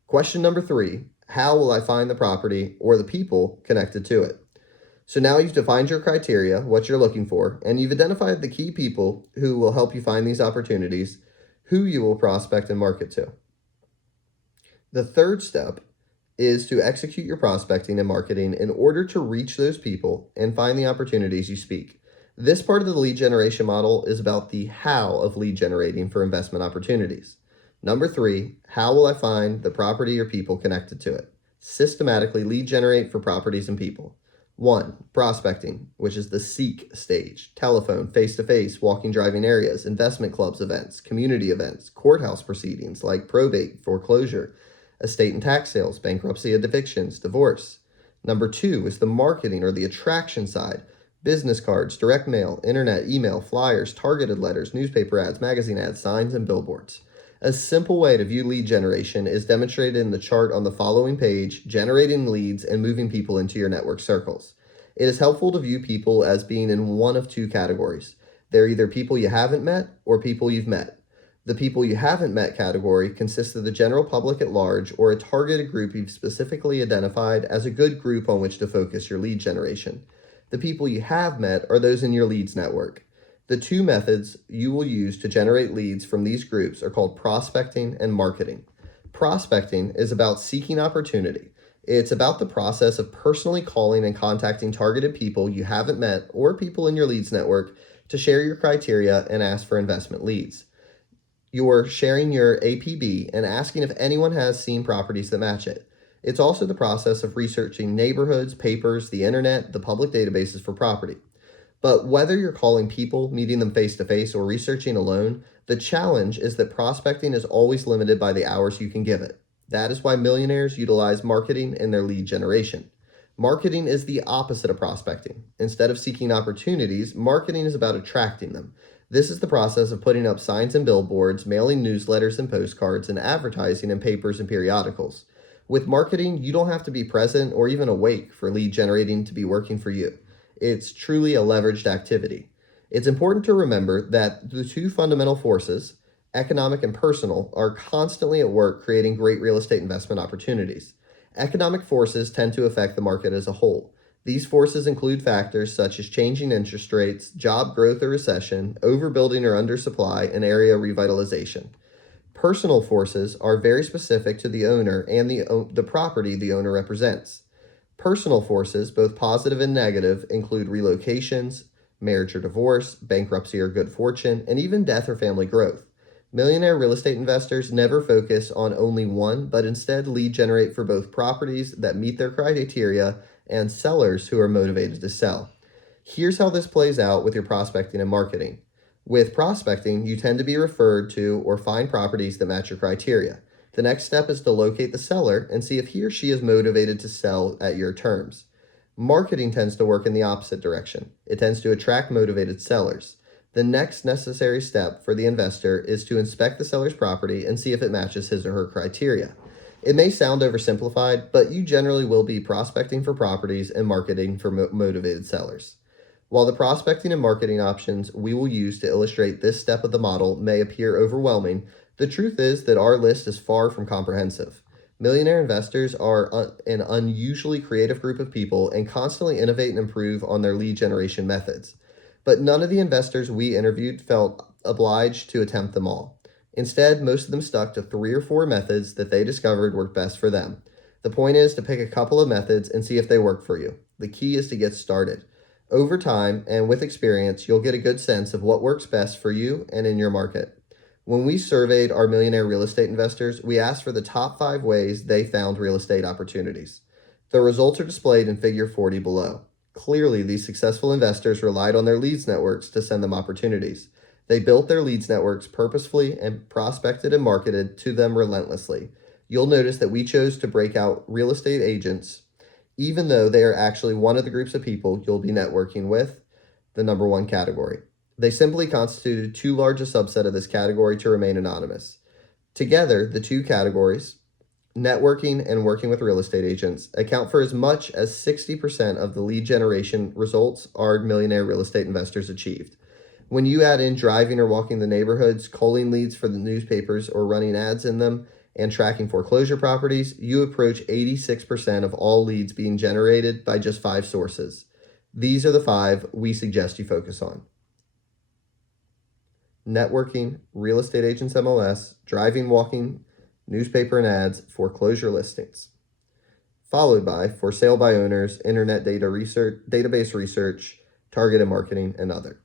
Question number 3, how will I find the property or the people connected to it? So now you've defined your criteria, what you're looking for, and you've identified the key people who will help you find these opportunities, who you will prospect and market to. The third step is to execute your prospecting and marketing in order to reach those people and find the opportunities you speak. This part of the lead generation model is about the how of lead generating for investment opportunities. Number 3, how will I find the property or people connected to it? Systematically lead generate for properties and people. 1, prospecting, which is the seek stage. Telephone, face-to-face, walking driving areas, investment clubs events, community events, courthouse proceedings like probate, foreclosure, estate and tax sales, bankruptcy and evictions, divorce. Number 2 is the marketing or the attraction side. Business cards, direct mail, internet, email, flyers, targeted letters, newspaper ads, magazine ads, signs, and billboards. A simple way to view lead generation is demonstrated in the chart on the following page, generating leads and moving people into your network circles. It is helpful to view people as being in one of 2 categories. They're either people you haven't met or people you've met. The people you haven't met category consists of the general public at large or a targeted group you've specifically identified as a good group on which to focus your lead generation. The people you have met are those in your leads network. The 2 methods you will use to generate leads from these groups are called prospecting and marketing. Prospecting is about seeking opportunity. It's about the process of personally calling and contacting targeted people you haven't met or people in your leads network to share your criteria and ask for investment leads. You're sharing your APB and asking if anyone has seen properties that match it. It's also the process of researching neighborhoods, papers, the internet, the public databases for property. But whether you're calling people, meeting them face-to-face, or researching alone, the challenge is that prospecting is always limited by the hours you can give it. That is why millionaires utilize marketing in their lead generation. Marketing is the opposite of prospecting. Instead of seeking opportunities, marketing is about attracting them. This is the process of putting up signs and billboards, mailing newsletters and postcards, and advertising in papers and periodicals. With marketing, you don't have to be present or even awake for lead generating to be working for you. It's truly a leveraged activity. It's important to remember that the 2 fundamental forces, economic and personal, are constantly at work creating great real estate investment opportunities. Economic forces tend to affect the market as a whole. These forces include factors such as changing interest rates, job growth or recession, overbuilding or undersupply, and area revitalization. Personal forces are very specific to the owner and the property the owner represents. Personal forces, both positive and negative, include relocations, marriage or divorce, bankruptcy or good fortune, and even death or family growth. Millionaire real estate investors never focus on only one, but instead lead generate for both properties that meet their criteria and sellers who are motivated to sell. Here's how this plays out with your prospecting and marketing. With prospecting, you tend to be referred to or find properties that match your criteria. The next step is to locate the seller and see if he or she is motivated to sell at your terms. Marketing tends to work in the opposite direction. It tends to attract motivated sellers. The next necessary step for the investor is to inspect the seller's property and see if it matches his or her criteria. It may sound oversimplified, but you generally will be prospecting for properties and marketing for motivated sellers. While the prospecting and marketing options we will use to illustrate this step of the model may appear overwhelming, the truth is that our list is far from comprehensive. Millionaire investors are an unusually creative group of people and constantly innovate and improve on their lead generation methods. But none of the investors we interviewed felt obliged to attempt them all. Instead, most of them stuck to 3 or 4 methods that they discovered worked best for them. The point is to pick a couple of methods and see if they work for you. The key is to get started. Over time and with experience, you'll get a good sense of what works best for you and in your market. When we surveyed our millionaire real estate investors, we asked for the top 5 ways they found real estate opportunities. The results are displayed in Figure 40 below. Clearly, these successful investors relied on their leads networks to send them opportunities. They built their leads networks purposefully and prospected and marketed to them relentlessly. You'll notice that we chose to break out real estate agents, even though they are actually one of the groups of people you'll be networking with, the number 1 category. They simply constituted too large a subset of this category to remain anonymous. Together, the 2 categories, networking and working with real estate agents, account for as much as 60% of the lead generation results our millionaire real estate investors achieved. When you add in driving or walking the neighborhoods, culling leads for the newspapers or running ads in them, and tracking foreclosure properties, you approach 86% of all leads being generated by just 5 sources. These are the 5 we suggest you focus on: networking, real estate agents MLS, driving, walking, newspaper and ads, foreclosure listings. Followed by for sale by owners, internet data research, database research, targeted marketing, and other.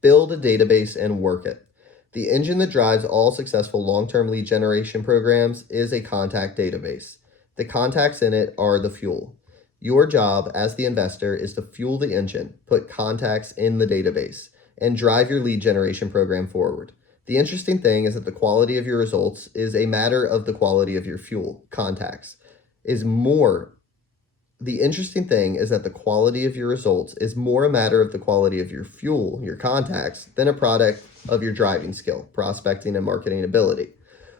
Build a database and work it. The engine that drives all successful long-term lead generation programs is a contact database. The contacts in it are the fuel. Your job as the investor is to fuel the engine, put contacts in the database, and drive your lead generation program forward. The interesting thing is that the quality of your results is a matter of the quality of your fuel, contacts. The interesting thing is that the quality of your results is more a matter of the quality of your fuel, your contacts, than a product of your driving skill, prospecting, and marketing ability.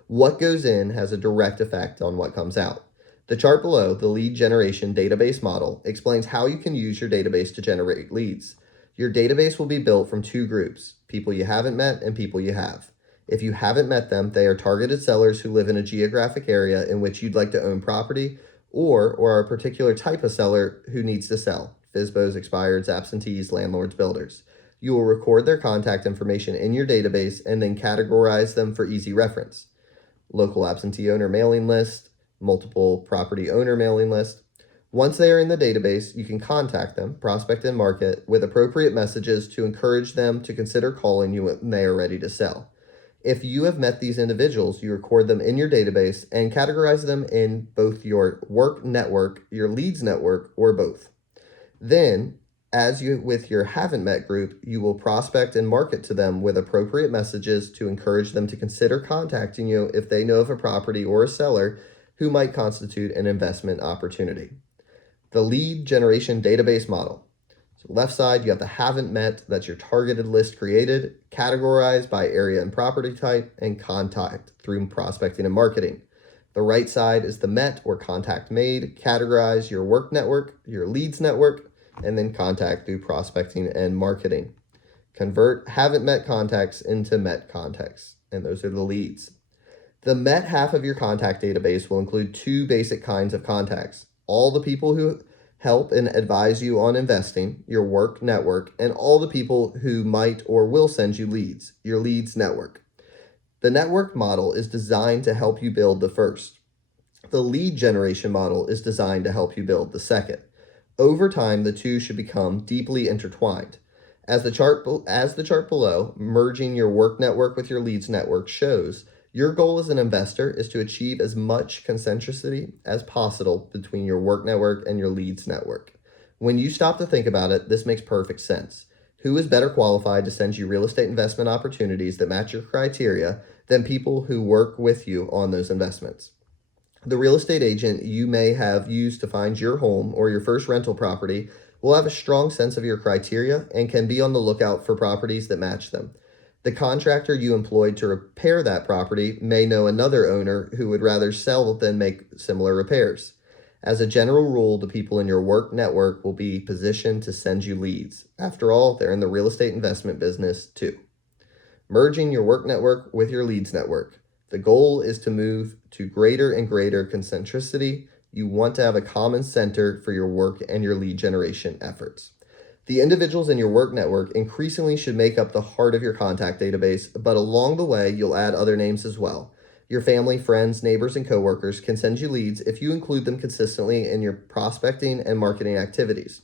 What goes in has a direct effect on what comes out. The chart below, the lead generation database model, explains how you can use your database to generate leads. Your database will be built from 2 groups: people you haven't met and people you have. If you haven't met them, they are targeted sellers who live in a geographic area in which you'd like to own property, or are a particular type of seller who needs to sell: FSBOs, expireds, absentees, landlords, builders. You will record their contact information in your database and then categorize them for easy reference: local absentee owner mailing list, multiple property owner mailing list. Once they are in the database, you can contact them, prospect and market with appropriate messages to encourage them to consider calling you when they are ready to sell. If you have met these individuals, you record them in your database and categorize them in both your work network, your leads network, or both. Then, as you with your haven't met group, you will prospect and market to them with appropriate messages to encourage them to consider contacting you if they know of a property or a seller who might constitute an investment opportunity. The lead generation database model. So left side, you have the haven't met, that's your targeted list created, categorized by area and property type, and contact through prospecting and marketing. The right side is the met or contact made, categorize your work network, your leads network, and then contact through prospecting and marketing. Convert haven't met contacts into met contacts, and those are the leads. The met half of your contact database will include 2 basic kinds of contacts: all the people who help and advise you on investing, your work network, and all the people who might or will send you leads, your leads network. The network model is designed to help you build the first. The lead generation model is designed to help you build the second. Over time, the 2 should become deeply intertwined. As the chart below, merging your work network with your leads network shows, your goal as an investor is to achieve as much concentricity as possible between your work network and your leads network. When you stop to think about it, this makes perfect sense. Who is better qualified to send you real estate investment opportunities that match your criteria than people who work with you on those investments? The real estate agent you may have used to find your home or your first rental property will have a strong sense of your criteria and can be on the lookout for properties that match them. The contractor you employed to repair that property may know another owner who would rather sell than make similar repairs. As a general rule, the people in your work network will be positioned to send you leads. After all, they're in the real estate investment business too. Merging your work network with your leads network. The goal is to move to greater and greater concentricity. You want to have a common center for your work and your lead generation efforts. The individuals in your work network increasingly should make up the heart of your contact database, but along the way, you'll add other names as well. Your family, friends, neighbors, and coworkers can send you leads if you include them consistently in your prospecting and marketing activities.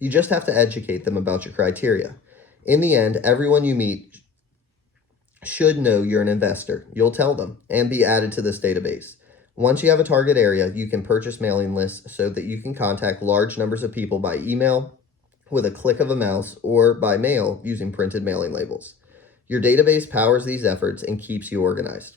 You just have to educate them about your criteria. In the end, everyone you meet should know you're an investor. You'll tell them and be added to this database. Once you have a target area, you can purchase mailing lists so that you can contact large numbers of people by email, with a click of a mouse, or by mail using printed mailing labels. Your database powers these efforts and keeps you organized.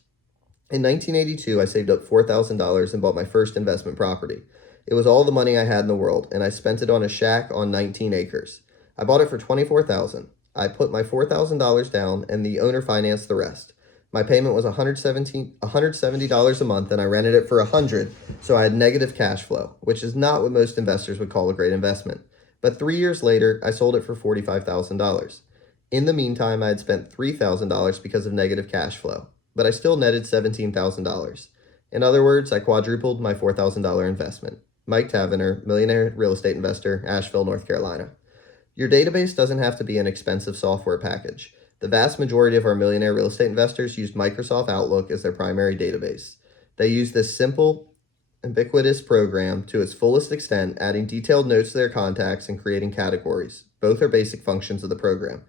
In 1982, I saved up $4,000 and bought my first investment property. It was all the money I had in the world, and I spent it on a shack on 19 acres. I bought it for $24,000. I put my $4,000 down, and the owner financed the rest. My payment was $170 a month, and I rented it for $100, so I had negative cash flow, which is not what most investors would call a great investment. But 3 years later, I sold it for $45,000. In the meantime, I had spent $3,000 because of negative cash flow, but I still netted $17,000. In other words, I quadrupled my $4,000 investment. Mike Tavener, Millionaire Real Estate Investor, Asheville, North Carolina. Your database doesn't have to be an expensive software package. The vast majority of our millionaire real estate investors use Microsoft Outlook as their primary database. They use this simple, ubiquitous program to its fullest extent, adding detailed notes to their contacts and creating categories. Both are basic functions of the program.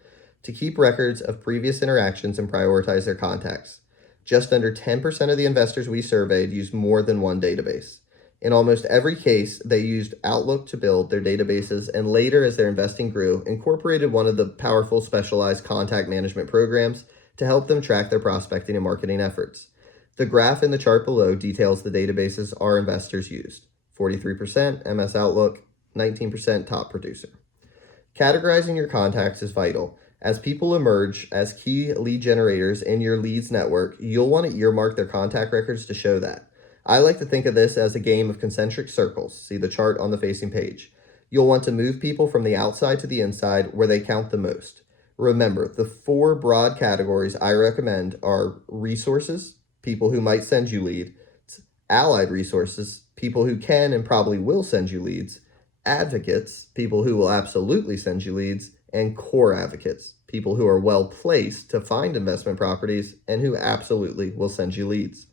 To keep records of previous interactions and prioritize their contacts. Just under 10% of the investors we surveyed used more than one database. In almost every case, they used Outlook to build their databases and later, as their investing grew, incorporated one of the powerful specialized contact management programs to help them track their prospecting and marketing efforts. The graph in the chart below details the databases our investors used. 43% MS Outlook, 19% Top Producer. Categorizing your contacts is vital. As people emerge as key lead generators in your leads network, you'll want to earmark their contact records to show that. I like to think of this as a game of concentric circles. See the chart on the facing page. You'll want to move people from the outside to the inside where they count the most. Remember, the 4 broad categories I recommend are resources, people who might send you leads, allied resources, people who can and probably will send you leads, advocates, people who will absolutely send you leads, and core advocates, people who are well placed to find investment properties and who absolutely will send you leads.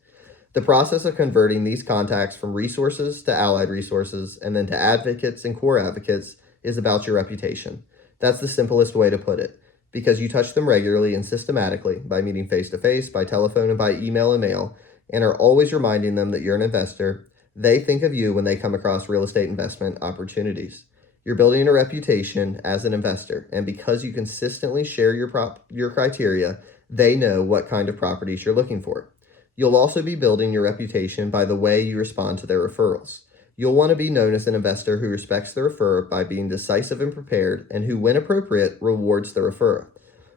The process of converting these contacts from resources to allied resources and then to advocates and core advocates is about your reputation. That's the simplest way to put it, because you touch them regularly and systematically by meeting face-to-face, by telephone, and by email and mail, and are always reminding them that you're an investor. They think of you when they come across real estate investment opportunities. You're building a reputation as an investor, and because you consistently share your criteria, they know what kind of properties you're looking for. You'll also be building your reputation by the way you respond to their referrals. You'll want to be known as an investor who respects the referrer by being decisive and prepared, and who, when appropriate, rewards the referrer.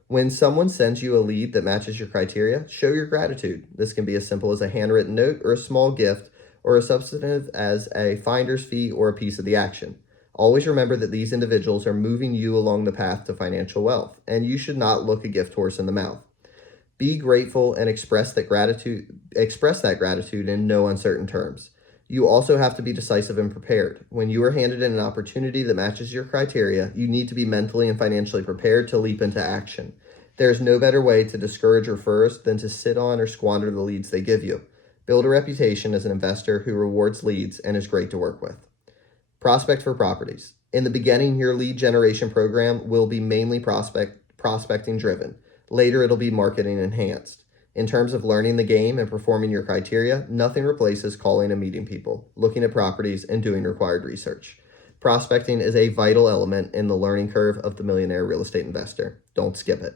When someone sends you a lead that matches your criteria, show your gratitude. This can be as simple as a handwritten note or a small gift, or as substantive as a finder's fee or a piece of the action. Always remember that these individuals are moving you along the path to financial wealth, and you should not look a gift horse in the mouth. Be grateful and express that gratitude in no uncertain terms. You also have to be decisive and prepared. When you are handed an opportunity that matches your criteria, you need to be mentally and financially prepared to leap into action. There is no better way to discourage referrers than to sit on or squander the leads they give you. Build a reputation as an investor who rewards leads and is great to work with. Prospect for properties. In the beginning, your lead generation program will be mainly prospecting driven. Later, it'll be marketing enhanced. In terms of learning the game and performing your criteria, nothing replaces calling and meeting people, looking at properties, and doing required research. Prospecting is a vital element in the learning curve of the millionaire real estate investor. Don't skip it.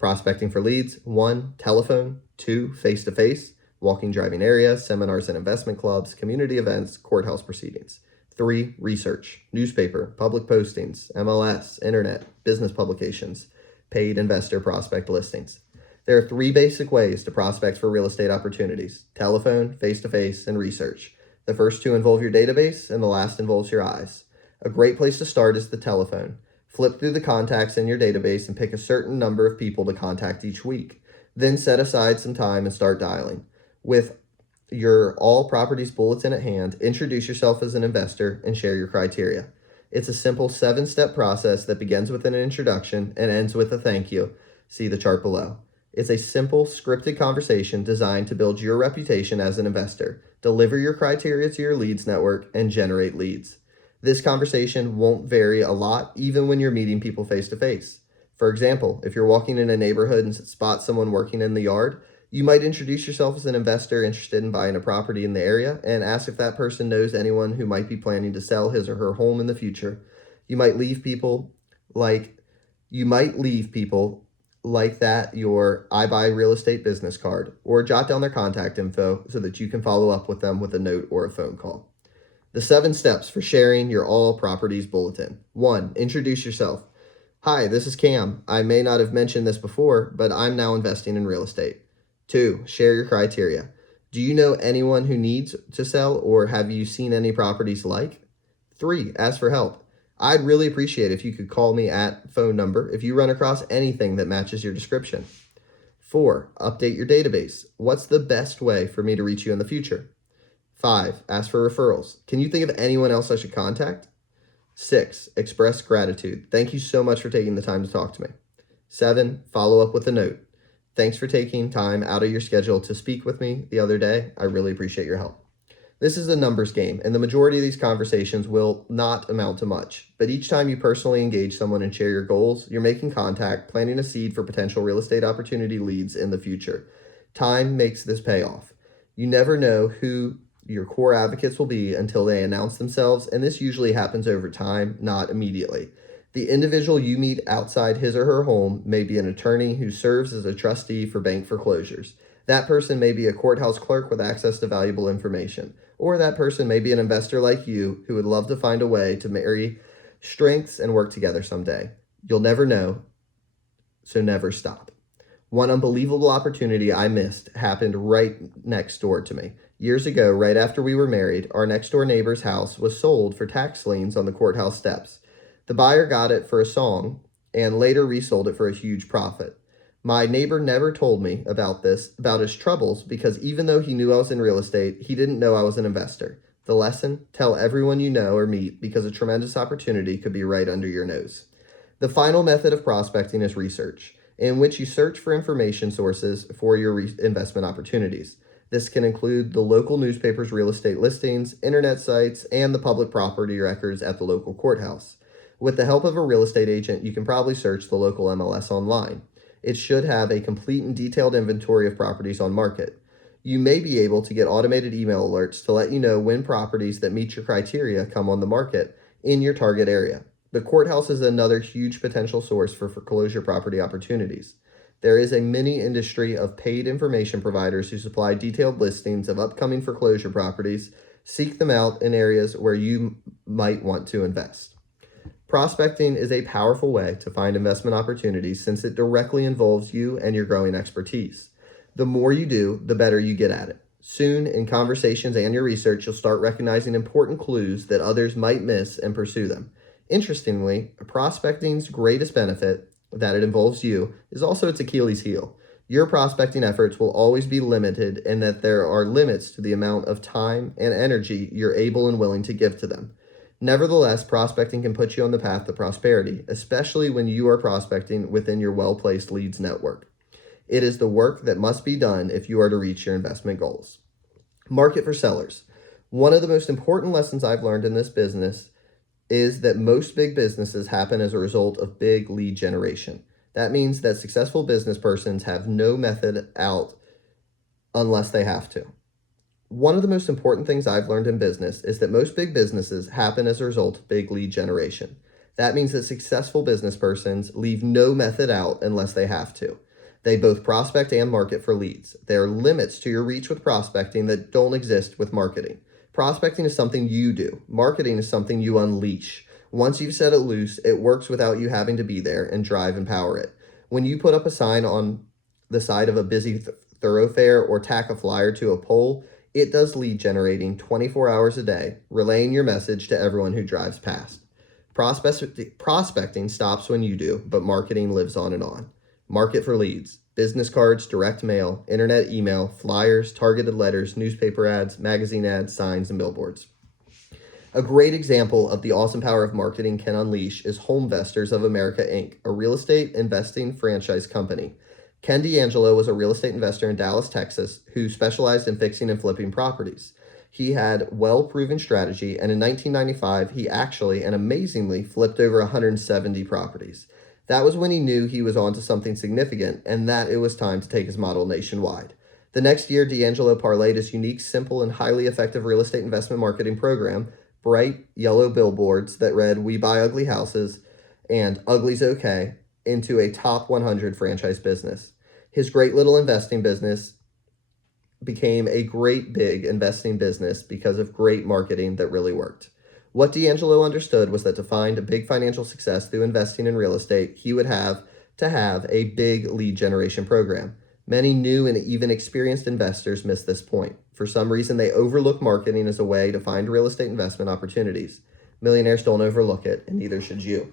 Prospecting for leads: 1, telephone; 2, face-to-face, walking driving area, seminars and investment clubs, community events, courthouse proceedings. 3, research: newspaper, public postings, MLS, internet, business publications, paid investor prospect listings. There are 3 basic ways to prospect for real estate opportunities: telephone, face-to-face, and research. The first 2 involve your database, and the last involves your eyes. A great place to start is the telephone. Flip through the contacts in your database and pick a certain number of people to contact each week. Then set aside some time and start dialing. With your all properties bulletin at hand, introduce yourself as an investor and share your criteria. It's a simple 7-step process that begins with an introduction and ends with a thank you. See the chart below. It's a simple, scripted conversation designed to build your reputation as an investor, deliver your criteria to your leads network, and generate leads. This conversation won't vary a lot even when you're meeting people face to face. For example, if you're walking in a neighborhood and spot someone working in the yard, you might introduce yourself as an investor interested in buying a property in the area and ask if that person knows anyone who might be planning to sell his or her home in the future. You might leave people like that your I buy real estate business card, or jot down their contact info so that you can follow up with them with a note or a phone call. The 7 steps for sharing your all properties bulletin. 1, introduce yourself. Hi, this is Cam. I may not have mentioned this before, but I'm now investing in real estate. 2, share your criteria. Do you know anyone who needs to sell, or have you seen any properties like? 3, ask for help. I'd really appreciate if you could call me at phone number if you run across anything that matches your description. 4, update your database. What's the best way for me to reach you in the future? 5, ask for referrals. Can you think of anyone else I should contact? 6, express gratitude. Thank you so much for taking the time to talk to me. 7, follow up with a note. Thanks for taking time out of your schedule to speak with me the other day. I really appreciate your help. This is a numbers game, and the majority of these conversations will not amount to much. But each time you personally engage someone and share your goals, you're making contact, planting a seed for potential real estate opportunity leads in the future. Time makes this pay off. You never know who your core advocates will be until they announce themselves, and this usually happens over time, not immediately. The individual you meet outside his or her home may be an attorney who serves as a trustee for bank foreclosures. That person may be a courthouse clerk with access to valuable information. Or that person may be an investor like you who would love to find a way to marry strengths and work together someday. You'll never know, so never stop. One unbelievable opportunity I missed happened right next door to me. Years ago, right after we were married, our next door neighbor's house was sold for tax liens on the courthouse steps. The buyer got it for a song and later resold it for a huge profit. My neighbor never told me about his troubles, because even though he knew I was in real estate, he didn't know I was an investor. The lesson: tell everyone you know or meet, because a tremendous opportunity could be right under your nose. The final method of prospecting is research, in which you search for information sources for your investment opportunities. This can include the local newspaper's real estate listings, internet sites, and the public property records at the local courthouse. With the help of a real estate agent, you can probably search the local MLS online. It should have a complete and detailed inventory of properties on market. You may be able to get automated email alerts to let you know when properties that meet your criteria come on the market in your target area. The courthouse is another huge potential source for foreclosure property opportunities. There is a mini industry of paid information providers who supply detailed listings of upcoming foreclosure properties. Seek them out in areas where you might want to invest. Prospecting is a powerful way to find investment opportunities, since it directly involves you and your growing expertise. The more you do, the better you get at it. Soon, in conversations and your research, you'll start recognizing important clues that others might miss and pursue them. Interestingly, prospecting's greatest benefit, that it involves you, is also its Achilles heel. Your prospecting efforts will always be limited, in that there are limits to the amount of time and energy you're able and willing to give to them. Nevertheless, prospecting can put you on the path to prosperity, especially when you are prospecting within your well-placed leads network. It is the work that must be done if you are to reach your investment goals. Market for sellers. One of the most important lessons I've learned in this business is that most big businesses happen as a result of big lead generation. That means that successful business persons have no method out unless they have to. One of the most important things I've learned in business is that most big businesses happen as a result of big lead generation. That means that successful business persons leave no method out unless they have to. They both prospect and market for leads. There are limits to your reach with prospecting that don't exist with marketing. Prospecting is something you do. Marketing is something you unleash. Once you've set it loose, it works without you having to be there and drive and power it. When you put up a sign on the side of a busy thoroughfare or tack a flyer to a pole, it does lead generating 24 hours a day, relaying your message to everyone who drives past. Prospecting stops when you do, but marketing lives on and on. Market for leads: business cards, direct mail, internet email, flyers, targeted letters, newspaper ads, magazine ads, signs, and billboards. A great example of the awesome power of marketing can unleash is Homevestors of America, Inc., a real estate investing franchise company. Ken D'Angelo was a real estate investor in Dallas, Texas, who specialized in fixing and flipping properties. He had well-proven strategy, and in 1995, he actually and amazingly flipped over 170 properties. That was when he knew he was onto something significant, and that it was time to take his model nationwide. The next year, D'Angelo parlayed his unique, simple, and highly effective real estate investment marketing program, bright yellow billboards that read "We buy ugly houses" and "Ugly's okay," into a top 100 franchise business. His great little investing business became a great big investing business because of great marketing that really worked. What D'Angelo understood was that to find a big financial success through investing in real estate, he would have to have a big lead generation program. Many new and even experienced investors miss this point. For some reason, they overlook marketing as a way to find real estate investment opportunities. Millionaires don't overlook it, and neither should you.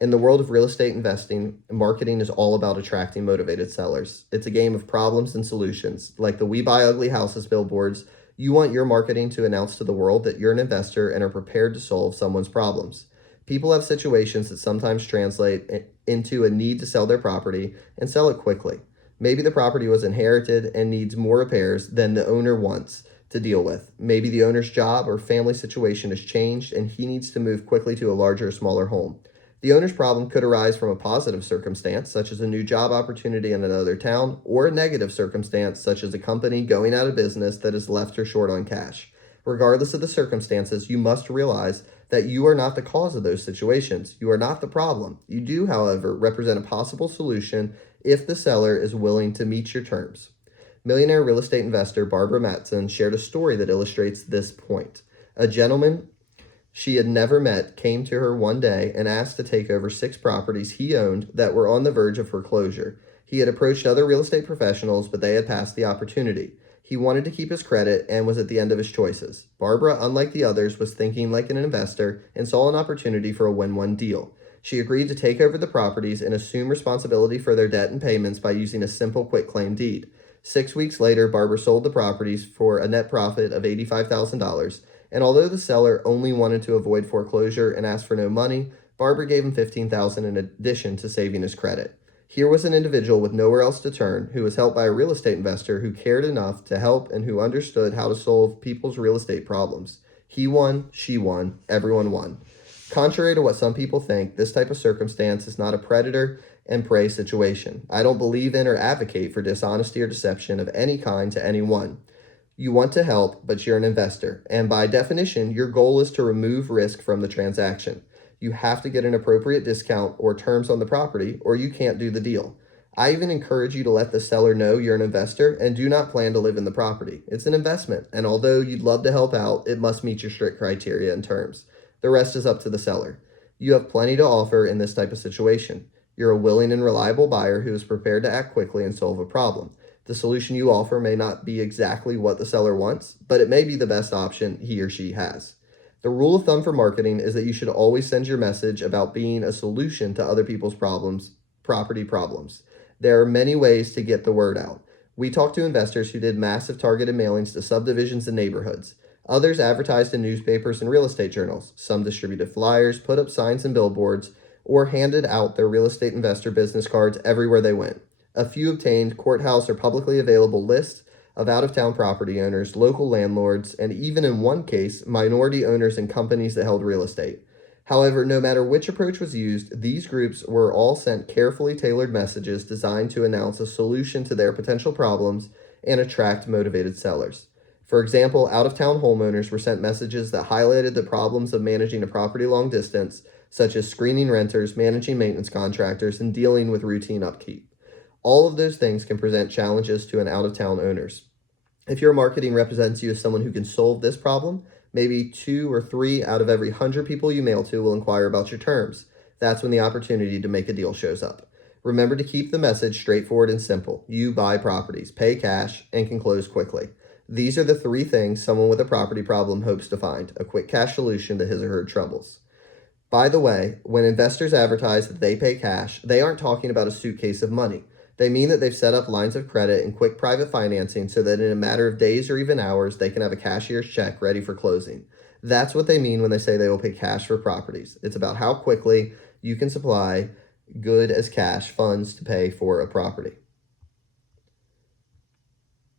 In the world of real estate investing, marketing is all about attracting motivated sellers. It's a game of problems and solutions. Like the We Buy Ugly Houses billboards, you want your marketing to announce to the world that you're an investor and are prepared to solve someone's problems. People have situations that sometimes translate into a need to sell their property and sell it quickly. Maybe the property was inherited and needs more repairs than the owner wants to deal with. Maybe the owner's job or family situation has changed and he needs to move quickly to a larger or smaller home. The owner's problem could arise from a positive circumstance, such as a new job opportunity in another town, or a negative circumstance, such as a company going out of business that has left her short on cash. Regardless of the circumstances, you must realize that you are not the cause of those situations. You are not the problem. You do, however, represent a possible solution if the seller is willing to meet your terms. Millionaire real estate investor Barbara Matson shared a story that illustrates this point. A gentleman she had never met came to her one day and asked to take over 6 properties he owned that were on the verge of foreclosure. He had approached other real estate professionals, but they had passed the opportunity. He wanted to keep his credit and was at the end of his choices. Barbara, unlike the others, was thinking like an investor and saw an opportunity for a win-win deal. She agreed to take over the properties and assume responsibility for their debt and payments by using a simple quitclaim deed. 6 weeks later, Barbara sold the properties for a net profit of $85,000. And although the seller only wanted to avoid foreclosure and asked for no money, Barbara gave him $15,000 in addition to saving his credit. Here was an individual with nowhere else to turn who was helped by a real estate investor who cared enough to help and who understood how to solve people's real estate problems. He won, she won, everyone won. Contrary to what some people think, this type of circumstance is not a predator and prey situation. I don't believe in or advocate for dishonesty or deception of any kind to anyone. You want to help, but you're an investor, and by definition, your goal is to remove risk from the transaction. You have to get an appropriate discount or terms on the property, or you can't do the deal. I even encourage you to let the seller know you're an investor and do not plan to live in the property. It's an investment, and although you'd love to help out, it must meet your strict criteria and terms. The rest is up to the seller. You have plenty to offer in this type of situation. You're a willing and reliable buyer who is prepared to act quickly and solve a problem. The solution you offer may not be exactly what the seller wants, but it may be the best option he or she has. The rule of thumb for marketing is that you should always send your message about being a solution to other people's problems, property problems. There are many ways to get the word out. We talked to investors who did massive targeted mailings to subdivisions and neighborhoods. Others advertised in newspapers and real estate journals. Some distributed flyers, put up signs and billboards, or handed out their real estate investor business cards everywhere they went. A few obtained courthouse or publicly available lists of out-of-town property owners, local landlords, and even in one case, minority owners and companies that held real estate. However, no matter which approach was used, these groups were all sent carefully tailored messages designed to announce a solution to their potential problems and attract motivated sellers. For example, out-of-town homeowners were sent messages that highlighted the problems of managing a property long distance, such as screening renters, managing maintenance contractors, and dealing with routine upkeep. All of those things can present challenges to an out-of-town owners. If your marketing represents you as someone who can solve this problem, maybe 2 or 3 out of every 100 people you mail to will inquire about your terms. That's when the opportunity to make a deal shows up. Remember to keep the message straightforward and simple. You buy properties, pay cash, and can close quickly. These are the 3 things someone with a property problem hopes to find: a quick cash solution to his or her troubles. By the way, when investors advertise that they pay cash, they aren't talking about a suitcase of money. They mean that they've set up lines of credit and quick private financing so that in a matter of days or even hours, they can have a cashier's check ready for closing. That's what they mean when they say they will pay cash for properties. It's about how quickly you can supply good as cash funds to pay for a property.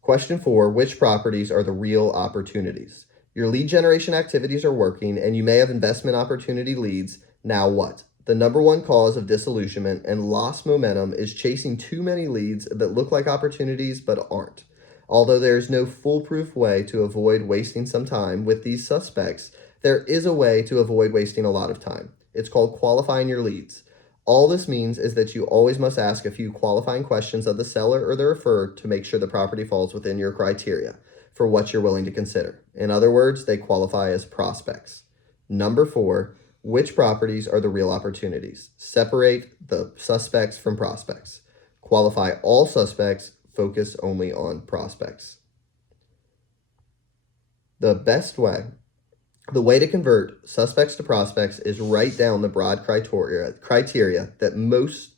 Question 4, which properties are the real opportunities? Your lead generation activities are working and you may have investment opportunity leads. Now what? The number one cause of disillusionment and lost momentum is chasing too many leads that look like opportunities but aren't. Although there is no foolproof way to avoid wasting some time with these suspects, there is a way to avoid wasting a lot of time. It's called qualifying your leads. All this means is that you always must ask a few qualifying questions of the seller or the referred to make sure the property falls within your criteria for what you're willing to consider. In other words, they qualify as prospects. Number 4, which properties are the real opportunities? Separate the suspects from prospects. Qualify all suspects, focus only on prospects. The best way The way to convert suspects to prospects is write down the broad criteria that most